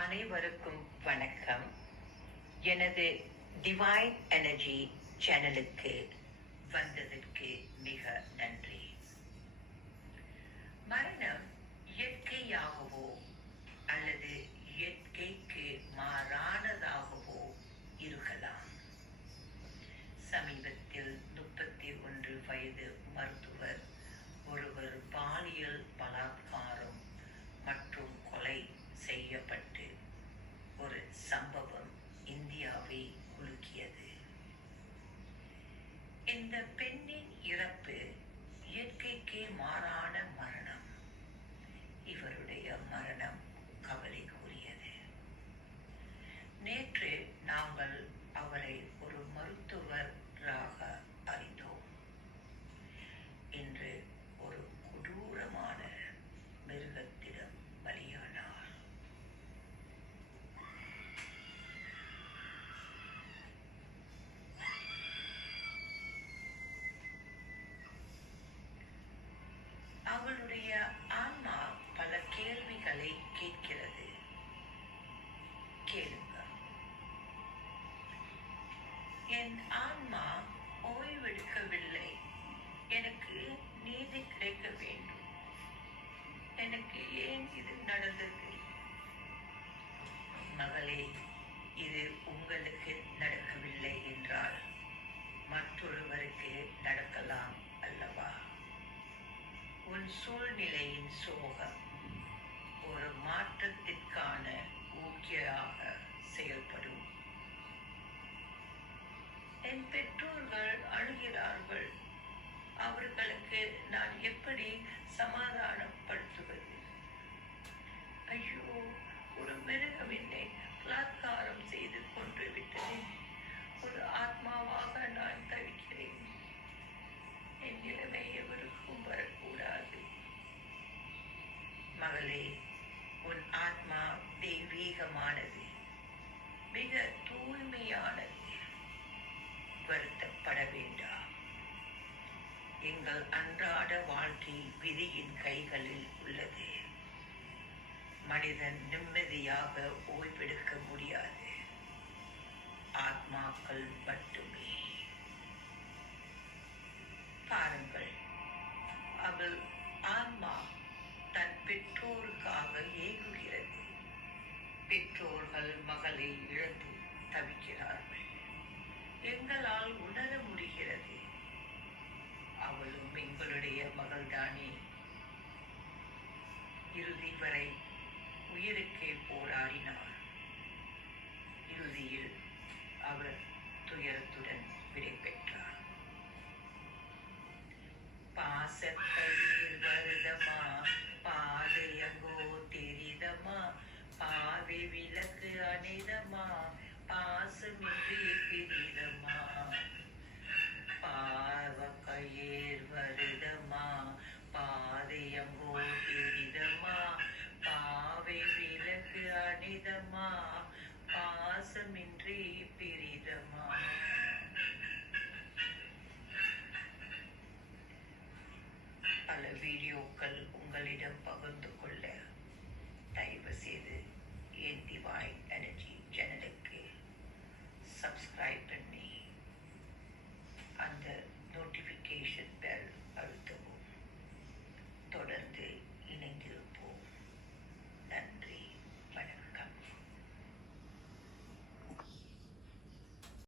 அனைவருக்கும் வணக்கம். எனது டிவைன் எனர்ஜி சேனலுக்கு வந்ததற்கு மிக நன்றி. இந்த பெண்ணின் இறப்பு. கேளுங்க. என் ஆன்மா ஓய்வெடுக்கவில்லை. எனக்கு நீதி கிடைக்க வேண்டும். எனக்கு ஏன் இது நடந்தது? மகளே இது உங்களுக்கு நடக்கவில்லை என்றால் மற்றொருவருக்கு நடக்கலாம் அல்லவா? உன் சூழ்நிலையின் சோகம் ஒரு மாற்றத்திற்கான ஊக்கி என் பெற்றோர்கள் அழுகிறார்கள். அவர்களுக்கு நான் எப்படி சமாதானப்படுத்துவது? ஐயோ ஒரு மிருகம் என்னை பலாத்காரம் செய்து கொன்று விட்டது. ஒரு ஆத்மாவாக நான் தவிக்கிறேன். என் நிலைமை எவருக்கும் வரக்கூடாது. மகளே உன் ஆத்மா தெய்வீகமானது. அன்றாட வாழ்க்கை விதியின் கைகளில் உள்ளது. மனிதன் நிம்மதியாக ஓய்வெடுக்க முடியாது. ஆத்மாக்கள் மட்டுமே. பாருங்கள் அவள் ஆன்மா தன் பெற்றோருக்காக ஏங்குகிறது. பெற்றோர்கள் மகளை இழந்து தவிக்கிறார்கள். எங்களால் உணர முடிகிறது. அவளும் எங்களுடைய மகள்தானே இறுதி வரை உயிருக்கே போராடினார் இறுதியில் அவர் துயரத்துடன் விடை பெற்றார் பாசக்கதிர் வருதமா பாதையங்கோ தெரிதமா பாவை விளக்கு அணிதமா பாசமின்றி பிரிதமா இடமோ பாவை விலக்கு அனிதமா? பாசமின்றி பிரிதமா? உங்களிடம் பகிர்ந்து கொள்ள தயவு செய்து என் எனர்ஜி சேனலுக்கு சப்ஸ்கிரைப்